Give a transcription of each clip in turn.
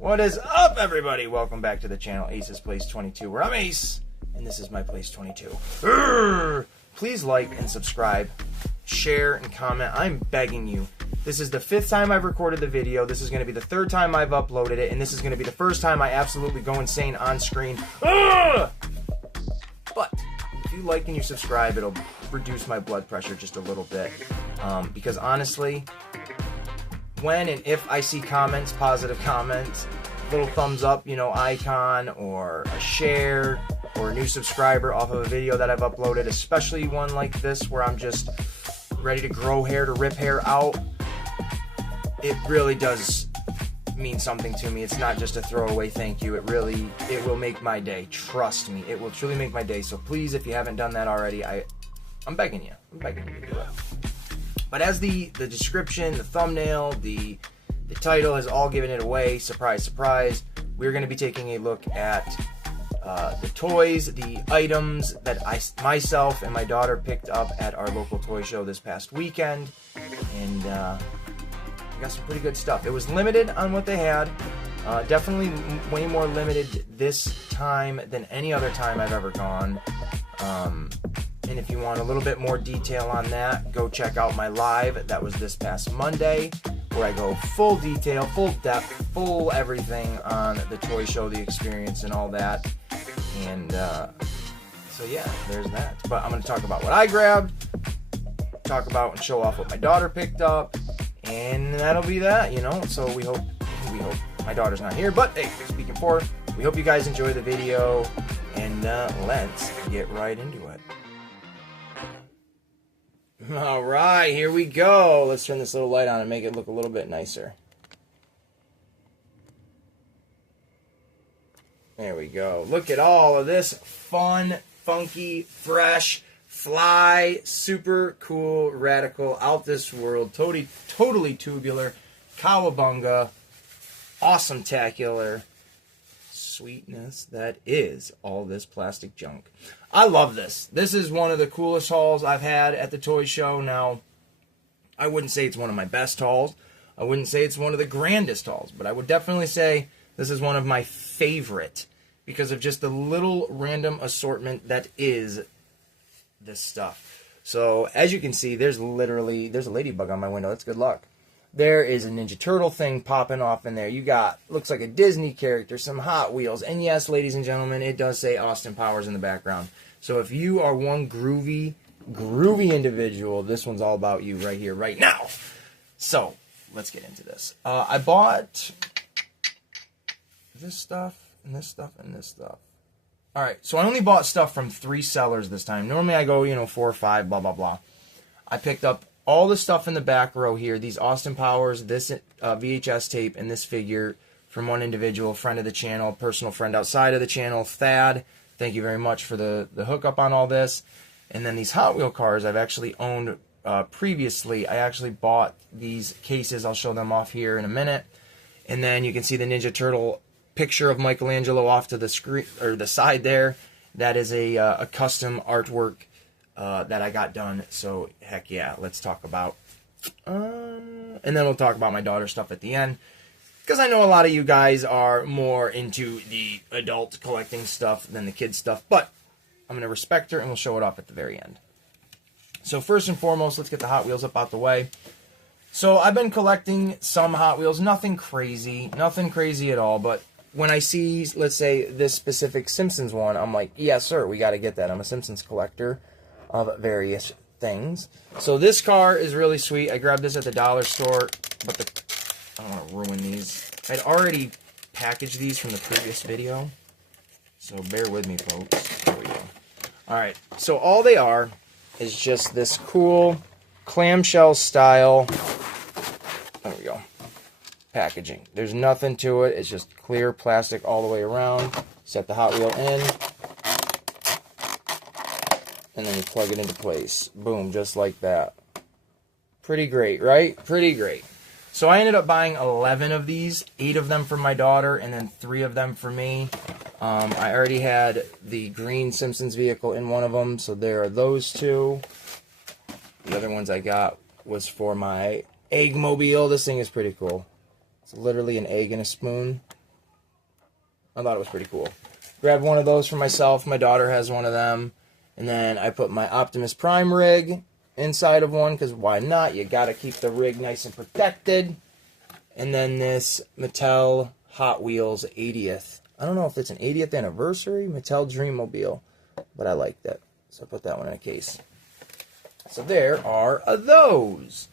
What is up, everybody? Welcome back to the channel, Ace's Place 22, where I'm Ace, and this is my Place 22. Urgh! Please like and subscribe, share and comment. I'm begging you. This is the 5th time I've recorded the video. This is going to be the 3rd time I've uploaded it, and this is going to be the 1st time I absolutely go insane on screen. Urgh! But if you like and you subscribe, it'll reduce my blood pressure just a little bit. Because honestly, when and if I see comments, positive comments, little thumbs up, icon, or a share, or a new subscriber off of a video that I've uploaded, especially one like this where I'm just ready to grow hair, to rip hair out, it really does mean something to me. It's not just a throwaway thank you. It will make my day. Trust me, it will truly make my day. So please, if you haven't done that already, I'm begging you. I'm begging you to do it. But as the description, the thumbnail, the title has all given it away, surprise, surprise, we're going to be taking a look at the toys, the items that myself and my daughter picked up at our local toy show this past weekend. And we got some pretty good stuff. It was limited on what they had. Definitely way more limited this time than any other time I've ever gone. And if you want a little bit more detail on that, go check out my live. That was this past Monday, where I go full detail, full depth, full everything on the toy show, the experience, and all that. And so yeah, there's that. But I'm going to talk about what I grabbed, talk about and show off what my daughter picked up, and that'll be that, So we hope my daughter's not here, but hey, speaking for, we hope you guys enjoy the video, and let's get right into it. Alright, here we go. Let's turn this little light on and make it look a little bit nicer. There we go. Look at all of this fun, funky, fresh, fly, super cool, radical, out this world, totally tubular, cowabunga, awesome-tacular sweetness that is all this plastic junk. I love this. This is one of the coolest hauls I've had at the toy show. Now, I wouldn't say it's one of my best hauls. I wouldn't say it's one of the grandest hauls, but I would definitely say this is one of my favorite because of just the little random assortment that is this stuff. So, as you can see, there's a ladybug on my window. That's good luck. There is a Ninja Turtle thing popping off in there. You got, looks like a Disney character, some Hot Wheels, and yes, ladies and gentlemen, it does say Austin Powers in the background. So if you are one groovy individual, this one's all about you right here, right now. So, let's get into this. I bought this stuff, and this stuff, and this stuff. Alright, so I only bought stuff from 3 sellers this time. Normally I go, 4 or 5, blah, blah, blah. I picked up all the stuff in the back row here, these Austin Powers, this VHS tape, and this figure from one individual, friend of the channel, personal friend outside of the channel, Thad. Thank you very much for the hookup on all this. And then these Hot Wheel cars I've actually owned previously. I actually bought these cases. I'll show them off here in a minute. And then you can see the Ninja Turtle picture of Michelangelo off to the screen or the side there. That is a custom artwork that I got done. So heck yeah, let's talk about and then we'll talk about my daughter stuff at the end, because I know a lot of you guys are more into the adult collecting stuff than the kids stuff, but I'm going to respect her and we'll show it off at the very end. So first and foremost, let's get the Hot Wheels up out the way. So I've been collecting some Hot Wheels, nothing crazy at all, but when I see, let's say, this specific Simpsons one, I'm like, yes sir, we got to get that. I'm a Simpsons collector of various things. So this car is really sweet. I grabbed this at the dollar store, but I don't want to ruin these. I'd already packaged these from the previous video, so bear with me, folks. There we go. Alright, so all they are is just this cool clamshell style, there we go, packaging. There's nothing to it. It's just clear plastic all the way around. Set the Hot Wheel in, and then you plug it into place. Boom, just like that. Pretty great, right? Pretty great. So I ended up buying 11 of these, 8 of them for my daughter, and then 3 of them for me. I already had the green Simpsons vehicle in one of them, so there are those 2. The other ones I got was for my Eggmobile. This thing is pretty cool. It's literally an egg and a spoon. I thought it was pretty cool. Grabbed one of those for myself. My daughter has one of them. And then I put my Optimus Prime rig inside of one, because why not? You got to keep the rig nice and protected. And then this Mattel Hot Wheels 80th. I don't know if it's an 80th anniversary Mattel Dreammobile, but I liked it. So I put that one in a case. So there are those.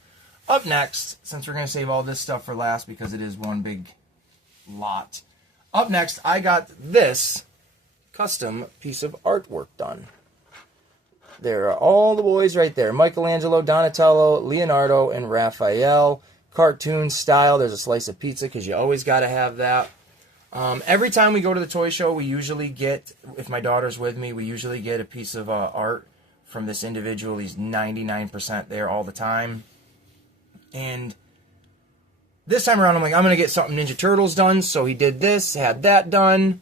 Up next, since we're going to save all this stuff for last because it is one big lot. Up next, I got this custom piece of artwork done. There are all the boys right there. Michelangelo, Donatello, Leonardo, and Raphael. Cartoon style. There's a slice of pizza because you always got to have that. Every time we go to the toy show, we usually get, if my daughter's with me, we usually get a piece of art from this individual. He's 99% there all the time. And this time around, I'm like, I'm going to get something Ninja Turtles done. So he did this, had that done.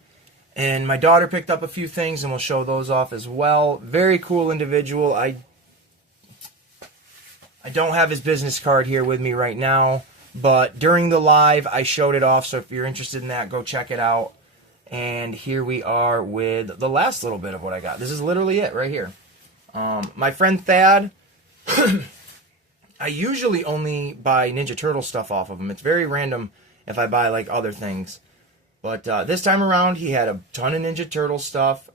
And my daughter picked up a few things, and we'll show those off as well. Very cool individual. I don't have his business card here with me right now, but during the live, I showed it off. So if you're interested in that, go check it out. And here we are with the last little bit of what I got. This is literally it right here. My friend Thad, I usually only buy Ninja Turtle stuff off of him. It's very random if I buy like other things. But this time around, he had a ton of Ninja Turtle stuff.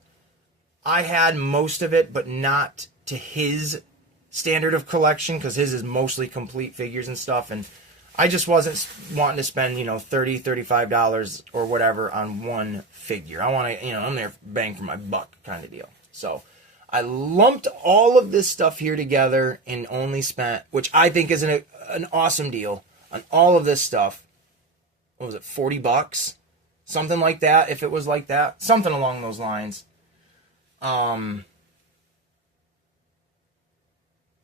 I had most of it, but not to his standard of collection, because his is mostly complete figures and stuff. And I just wasn't wanting to spend, $30, $35 or whatever on one figure. I want to, I'm there bang for my buck kind of deal. So I lumped all of this stuff here together and only spent, which I think is an awesome deal, on all of this stuff. What was it, $40? Something like that, if it was like that. Something along those lines.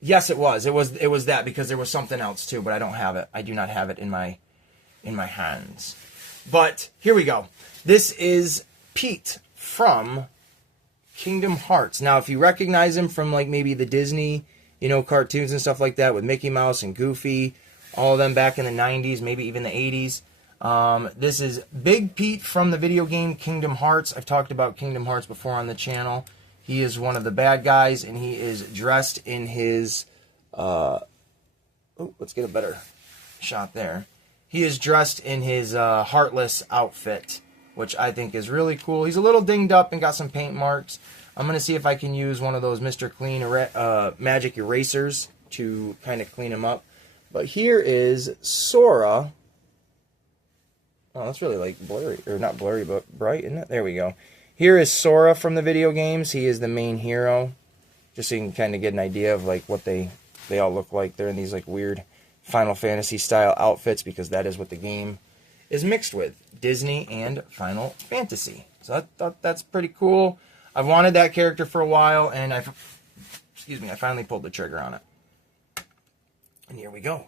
Yes, it was. It was that, because there was something else too, but I don't have it. I do not have it in my hands. But here we go. This is Pete from Kingdom Hearts. Now, if you recognize him from like maybe the Disney, cartoons and stuff like that with Mickey Mouse and Goofy, all of them back in the 90s, maybe even the 80s. This is Big Pete from the video game Kingdom Hearts. I've talked about Kingdom Hearts before on the channel. He is one of the bad guys, and he is dressed in his, let's get a better shot there. He is dressed in his Heartless outfit, which I think is really cool. He's a little dinged up and got some paint marks. I'm going to see if I can use one of those Mr. Clean magic erasers to kind of clean him up. But here is Sora. Oh, that's really like blurry, or not blurry, but bright, isn't it? There we go. Here is Sora from the video games. He is the main hero. Just so you can kind of get an idea of like what they all look like. They're in these like weird Final Fantasy style outfits, because that is what the game is mixed with. Disney and Final Fantasy. So I thought that's pretty cool. I've wanted that character for a while, and I finally pulled the trigger on it. And here we go.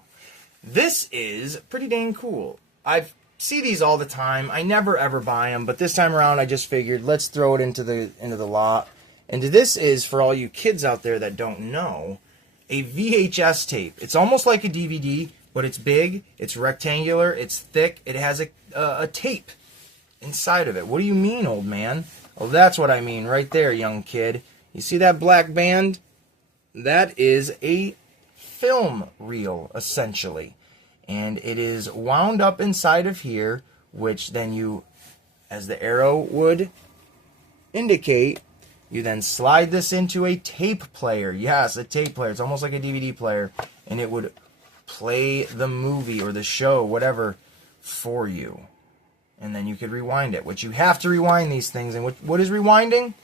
This is pretty dang cool. I see these all the time. I never ever buy them, but this time around I just figured let's throw it into the lot. And this is, for all you kids out there that don't know, a VHS tape. It's almost like a DVD, but it's big, it's rectangular, it's thick, it has a tape inside of it. What do you mean, old man? Well, that's what I mean right there, young kid. You see that black band? That is a film reel, essentially. And it is wound up inside of here, which then you, as the arrow would indicate, you then slide this into a tape player. Yes, a tape player. It's almost like a DVD player. And it would play the movie or the show, whatever, for you. And then you could rewind it, which you have to rewind these things. And what is rewinding?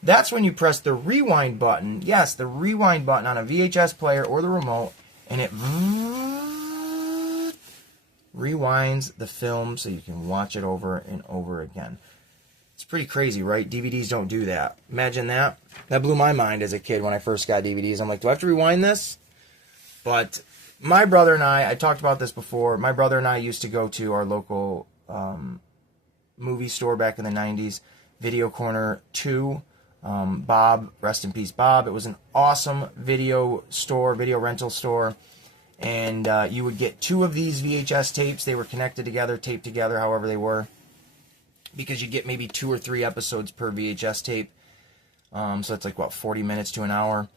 That's when you press the rewind button. Yes, the rewind button on a VHS player or the remote. And it rewinds the film so you can watch it over and over again. It's pretty crazy, right? DVDs don't do that. Imagine that. That blew my mind as a kid when I first got DVDs. I'm like, do I have to rewind this? But my brother and I talked about this before. My brother and I used to go to our local movie store back in the 90s, Video Corner 2. Bob, rest in peace, Bob. It was an awesome video store, video rental store. And you would get 2 of these VHS tapes. They were connected together, taped together, however they were. because you get maybe 2 or 3 episodes per VHS tape. So that's like, what, 40 minutes to an hour.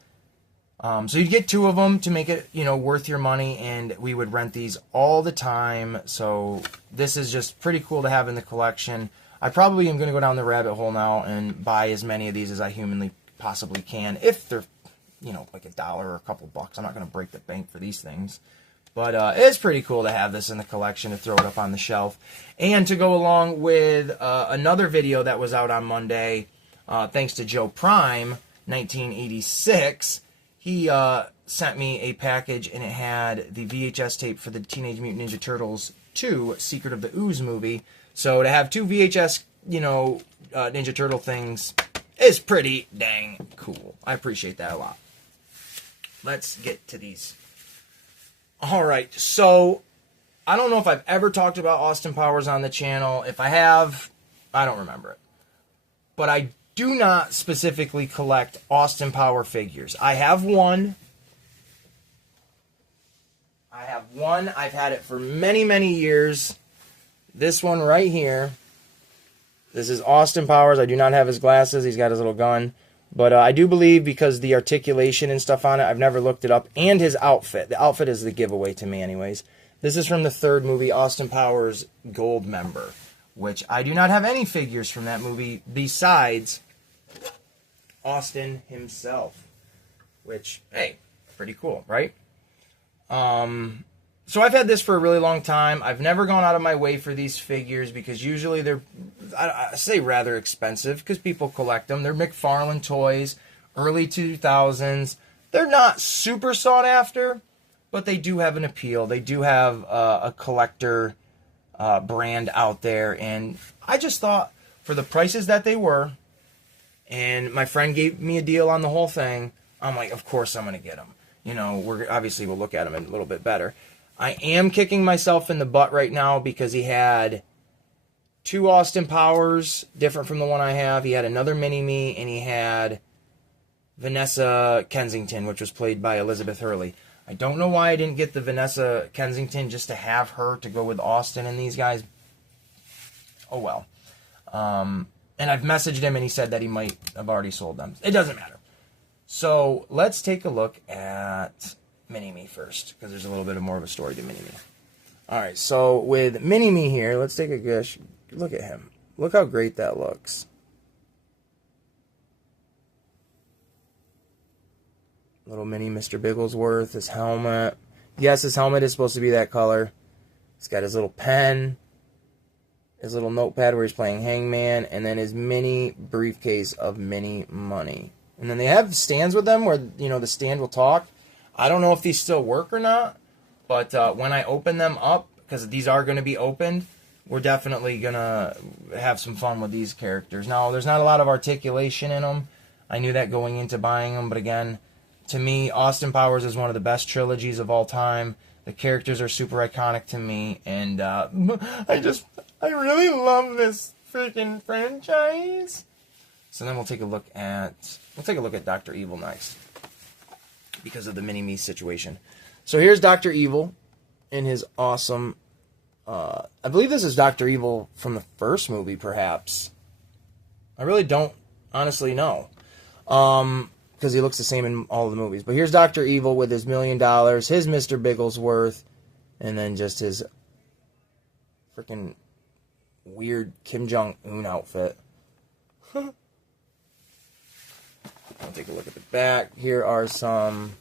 So you'd get 2 of them to make it, worth your money, and we would rent these all the time. So this is just pretty cool to have in the collection. I probably am going to go down the rabbit hole now and buy as many of these as I humanly possibly can, if they're, like $1 or a couple bucks. I'm not going to break the bank for these things. But it's pretty cool to have this in the collection, to throw it up on the shelf. And to go along with another video that was out on Monday, thanks to Joe Prime, 1986, he sent me a package, and it had the VHS tape for the Teenage Mutant Ninja Turtles 2 Secret of the Ooze movie. So to have 2 VHS, Ninja Turtle things is pretty dang cool. I appreciate that a lot. Let's get to these. Alright, so I don't know if I've ever talked about Austin Powers on the channel. If I have, I don't remember it. But I do not specifically collect Austin Power figures. I have one. I've had it for many, many years. This one right here. This is Austin Powers. I do not have his glasses. He's got his little gun. But I do believe, because the articulation and stuff on it, I've never looked it up. And his outfit. The outfit is the giveaway to me anyways. This is from the 3rd movie, Austin Powers Gold Member, which I do not have any figures from that movie besides Austin himself. Which, hey, pretty cool, right? So I've had this for a really long time. I've never gone out of my way for these figures, because usually they're, I say rather expensive, because people collect them. They're McFarlane toys, early 2000s. They're not super sought after, but they do have an appeal. They do have a collector brand out there, and I just thought, for the prices that they were, and my friend gave me a deal on the whole thing, I'm like, of course I'm going to get them. We'll look at them a little bit better. I am kicking myself in the butt right now, because he had 2 Austin Powers, different from the one I have. He had another Mini-Me, and he had Vanessa Kensington, which was played by Elizabeth Hurley. I don't know why I didn't get the Vanessa Kensington just to have her to go with Austin and these guys. Oh well. And I've messaged him, and he said that he might have already sold them. It doesn't matter. So let's take a look at Mini-Me first, because there's a little bit more of a story to Mini-Me. Alright, so with Mini-Me here, let's take a gush. Look at him. Look how great that looks. Little mini Mr. Bigglesworth, his helmet. Yes, his helmet is supposed to be that color. He's got his little pen, his little notepad where he's playing Hangman, and then his mini briefcase of mini money. And then they have stands with them where, the stand will talk. I don't know if these still work or not, but when I open them up, because these are going to be opened, we're definitely going to have some fun with these characters. Now, there's not a lot of articulation in them. I knew that going into buying them, but again, to me, Austin Powers is one of the best trilogies of all time. The characters are super iconic to me, and I really love this freaking franchise. So then we'll take a look at Dr. Evil next, because of the Mini-Me situation. So here's Dr. Evil in his awesome, I believe this is Dr. Evil from the first movie, perhaps. I really don't honestly know, because he looks the same in all the movies. But here's Dr. Evil with his $1 million, his Mr. Bigglesworth, and then just his freaking weird Kim Jong-un outfit. I'll take a look at the back. Here are some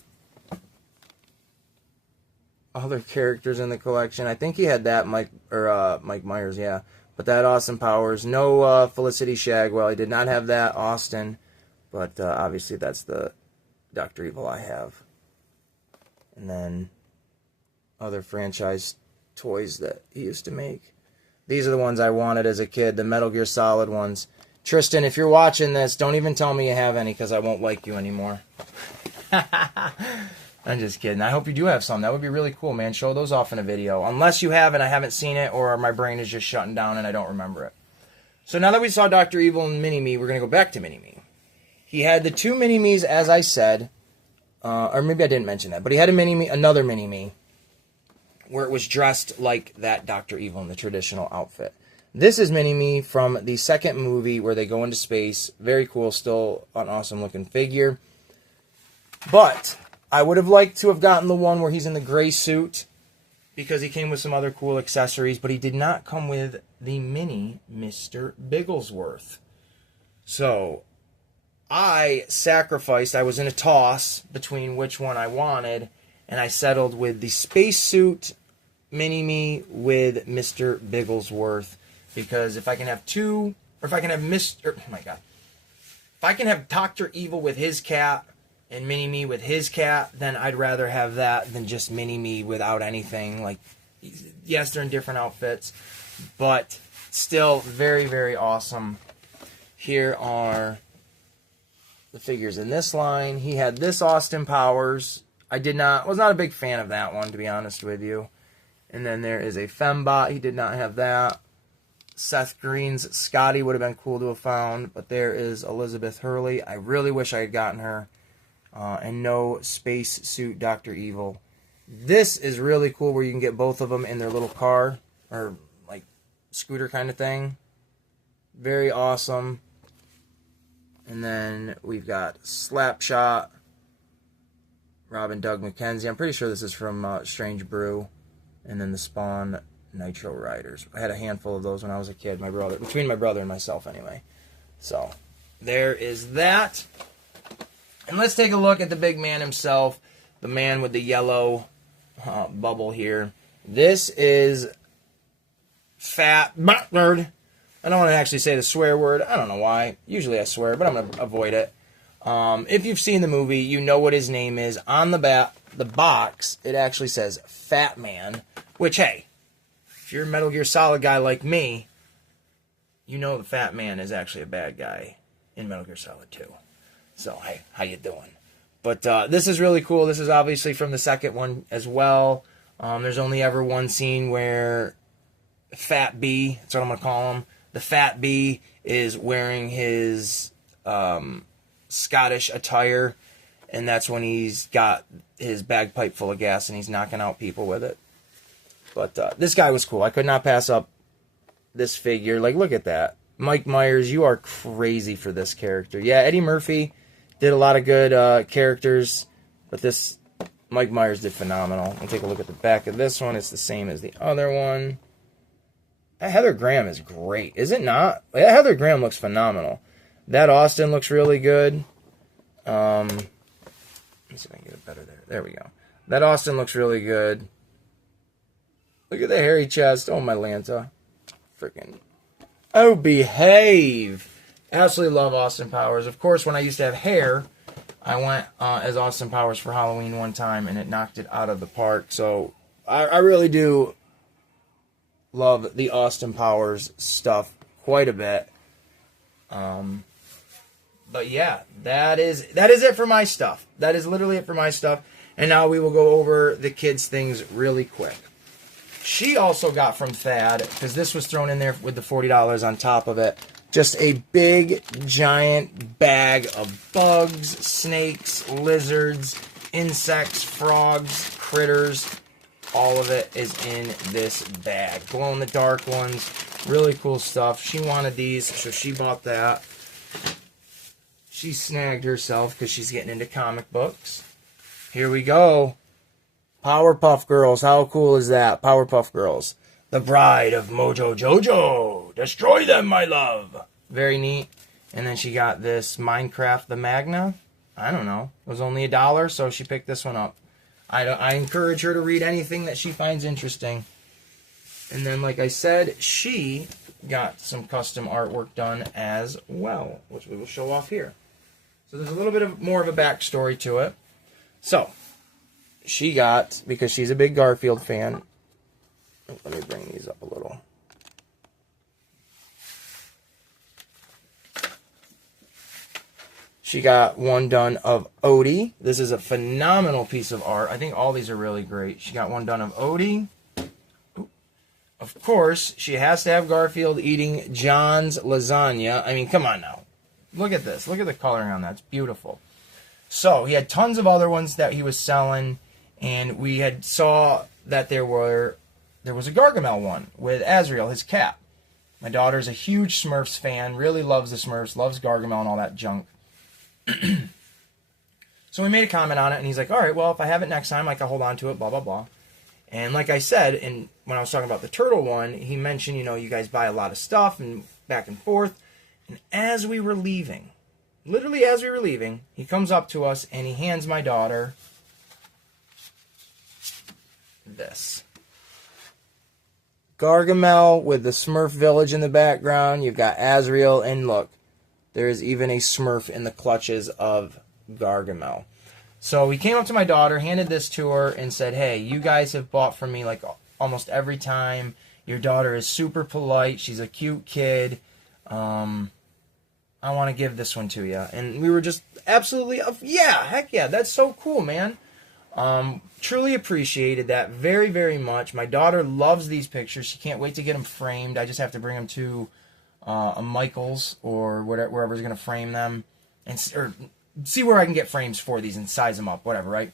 other characters in the collection. I think he had that Mike Myers, yeah. But that Austin Powers. No Felicity Shagwell. He did not have that Austin. But obviously that's the Dr. Evil I have. And then other franchise toys that he used to make. These are the ones I wanted as a kid. The Metal Gear Solid ones. Tristan, if you're watching this, don't even tell me you have any, because I won't like you anymore. I'm just kidding. I hope you do have some. That would be really cool, man. Show those off in a video. Unless you have and I haven't seen it, or my brain is just shutting down and I don't remember it. So now that we saw Dr. Evil and Mini-Me, we're going to go back to Mini-Me. He had the 2 Mini-Me's, as I said. Or maybe I didn't mention that. But he had another Mini-Me, where it was dressed like that Dr. Evil in the traditional outfit. This is Mini-Me from the second movie where they go into space. Very cool, still an awesome looking figure. But I would have liked to have gotten the one where he's in the gray suit because he came with some other cool accessories, but he did not come with the mini Mr. Bigglesworth. So I sacrificed. I was in a toss between which one I wanted, and I settled with the spacesuit Mini-Me with Mr. Bigglesworth, because if I can have two, or if I can have Mr. Oh my God. If I can have Dr. Evil with his cat and Mini-Me with his cat, then I'd rather have that than just Mini-Me without anything. Like, yes, they're in different outfits, but still very, very awesome. Here are the figures in this line. He had this Austin Powers. Was not a big fan of that one, to be honest with you. And then there is a Fembot. He did not have that. Seth Green's Scotty would have been cool to have found, but there is Elizabeth Hurley. I really wish I had gotten her. And no space suit Dr. Evil. This is really cool where you can get both of them in their little car, or like scooter kind of thing. Very awesome. And then we've got Slapshot, Robin Doug McKenzie. I'm pretty sure this is from Strange Brew. And then the Spawn Nitro Riders. I had a handful of those when I was a kid. Between my brother and myself, anyway. So there is that. And let's take a look at the big man himself, the man with the yellow bubble here. This is Fat Bastard. I don't want to actually say the swear word. I don't know why. Usually I swear, but I'm going to avoid it. If you've seen the movie, you know what his name is. On the box, it actually says Fat Man, which, hey, if you're a Metal Gear Solid guy like me, you know the Fat Man is actually a bad guy in Metal Gear Solid 2. So, hey, how you doing? But this is really cool. This is obviously from the second one as well. There's only ever one scene where Fat B, that's what I'm going to call him, the Fat B is wearing his Scottish attire, and that's when he's got his bagpipe full of gas and he's knocking out people with it. But this guy was cool. I could not pass up this figure. Like, look at that. Mike Myers, you are crazy for this character. Yeah, Eddie Murphy did a lot of good characters, but this Mike Myers did phenomenal. We'll take a look at the back of this one. It's the same as the other one. That Heather Graham is great, is it not? That Heather Graham looks phenomenal. That Austin looks really good. Let me see if I can get it better there. There we go. That Austin looks really good. Look at the hairy chest. Oh, my Lanta. Freaking. Oh, behave. Absolutely love Austin Powers. Of course, when I used to have hair, I went as Austin Powers for Halloween one time, and it knocked it out of the park. So I really do love the Austin Powers stuff quite a bit. But yeah, that is it for my stuff. That is literally it for my stuff. And now we will go over the kids' things really quick. She also got from Thad, because this was thrown in there with the $40 on top of it, just a big, giant bag of bugs, snakes, lizards, insects, frogs, critters. All of it is in this bag. Glow-in-the-dark ones. Really cool stuff. She wanted these, so she bought that. She snagged herself because she's getting into comic books. Here we go. Powerpuff Girls. How cool is that? Powerpuff Girls. The Bride of Mojo Jojo. Destroy them, my love. Very neat. And then she got this Minecraft the Magna. I don't know. It was only $1, so she picked this one up. I encourage her to read anything that she finds interesting. And then, like I said, she got some custom artwork done as well, which we will show off here. So there's a little bit more of a backstory to it. So, she got, because she's a big Garfield fan, let me bring these up a little. She got one done of Odie. This is a phenomenal piece of art. I think all these are really great. She got one done of Odie. Of course, she has to have Garfield eating John's lasagna. I mean, come on now. Look at this. Look at the coloring on that. It's beautiful. So, he had tons of other ones that he was selling, and we had saw that there was a Gargamel one with Azrael, his cat. My daughter's a huge Smurfs fan, really loves the Smurfs, loves Gargamel and all that junk. So we made a comment on it, and he's like, all right, well, if I have it next time, like, I'll hold on to it, blah, blah, blah. And like I said, and when I was talking about the turtle one, he mentioned, you know, you guys buy a lot of stuff and back and forth. And as we were leaving, literally as we were leaving, he comes up to us and he hands my daughter this. Gargamel with the Smurf village in the background. You've got Azrael, and look, there is even a Smurf in the clutches of Gargamel. So he came up to my daughter, handed this to her, and said, hey, you guys have bought from me like almost every time. Your daughter is super polite. She's a cute kid. I want to give this one to you. And we were just absolutely, yeah, heck yeah, that's so cool, man. Truly appreciated that very, very much. My daughter loves these pictures. She can't wait to get them framed. I just have to bring them to a Michael's or wherever's going to frame them, or see where I can get frames for these and size them up, whatever, right?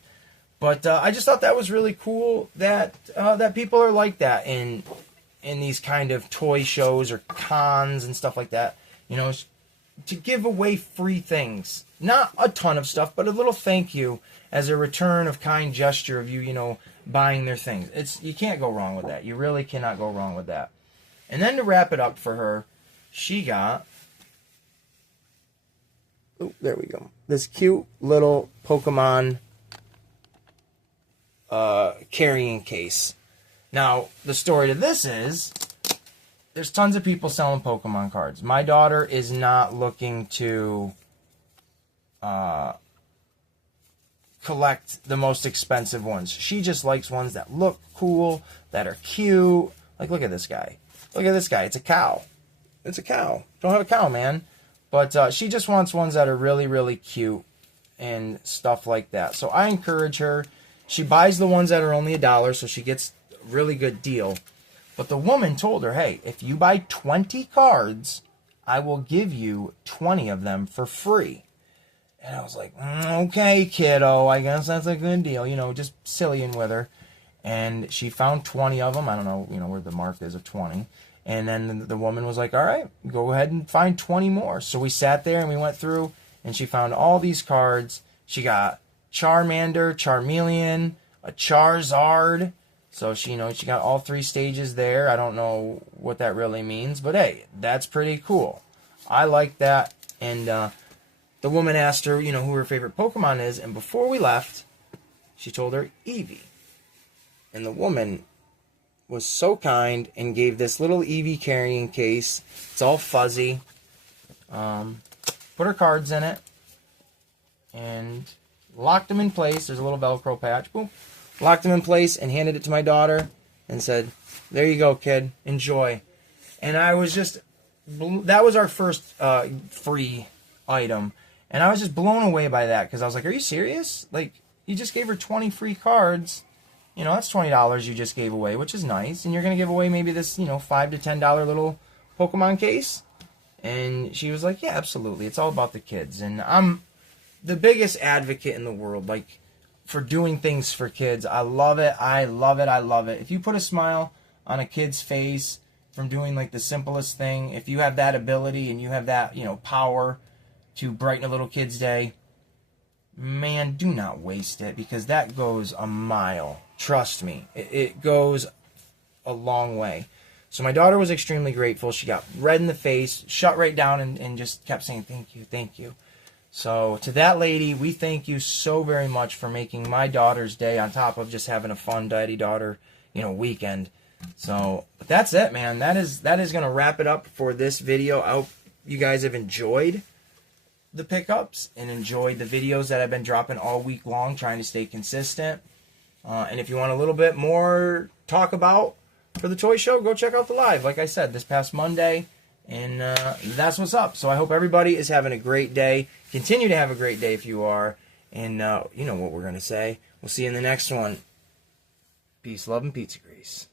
But I just thought that was really cool that that people are like that in these kind of toy shows or cons and stuff like that. You know, to give away free things. Not a ton of stuff, but a little thank you as a return of kind gesture of you, you know, buying their things. You can't go wrong with that. You really cannot go wrong with that. And then to wrap it up for her, she got, oh, there we go, this cute little Pokemon carrying case. Now, the story to this is, there's tons of people selling Pokemon cards. My daughter is not looking to collect the most expensive ones. She just likes ones that look cool, that are cute. Like, look at this guy. Look at this guy. It's a cow. It's a cow. Don't have a cow, man. But she just wants ones that are really, really cute and stuff like that. So I encourage her. She buys the ones that are only $1, so she gets a really good deal. But the woman told her, hey, if you buy 20 cards, I will give you 20 of them for free. And I was like, okay, kiddo, I guess that's a good deal. You know, just sillying with her. And she found 20 of them. I don't know, you know, where the mark is of 20. And then the woman was like, all right, go ahead and find 20 more. So we sat there and we went through, and she found all these cards. She got Charmander, Charmeleon, a Charizard. So she, you know, she got all 3 stages there. I don't know what that really means, but hey, that's pretty cool. I like that. And the woman asked her, you know, who her favorite Pokemon is, and before we left, she told her Eevee. And the woman was so kind and gave this little Eevee carrying case. It's all fuzzy. Put her cards in it and locked them in place. There's a little Velcro patch. Boom. Locked them in place and handed it to my daughter and said, there you go, kid. Enjoy. And I was just, that was our first free item. And I was just blown away by that because I was like, are you serious? Like, you just gave her 20 free cards. You know, that's $20 you just gave away, which is nice. And you're going to give away maybe this, you know, $5 to $10 little Pokemon case. And she was like, yeah, absolutely. It's all about the kids. And I'm the biggest advocate in the world, like, for doing things for kids. I love it. I love it. I love it. If you put a smile on a kid's face from doing, like, the simplest thing, if you have that ability and you have that, you know, power to brighten a little kid's day, man, do not waste it, because that goes a mile. Trust me. It goes a long way. So my daughter was extremely grateful. She got red in the face, shut right down, and just kept saying, thank you, thank you. So to that lady, we thank you so very much for making my daughter's day, on top of just having a fun daddy-daughter, you know, weekend. So, but that's it, man. That is going to wrap it up for this video. I hope you guys have enjoyed the pickups and enjoyed the videos that I've been dropping all week long, trying to stay consistent. And if you want a little bit more talk about for the toy show, go check out the live, like I said, this past Monday. And that's what's up. So I hope everybody is having a great day. Continue to have a great day if you are. And you know what we're going to say. We'll see you in the next one. Peace, love, and pizza grease.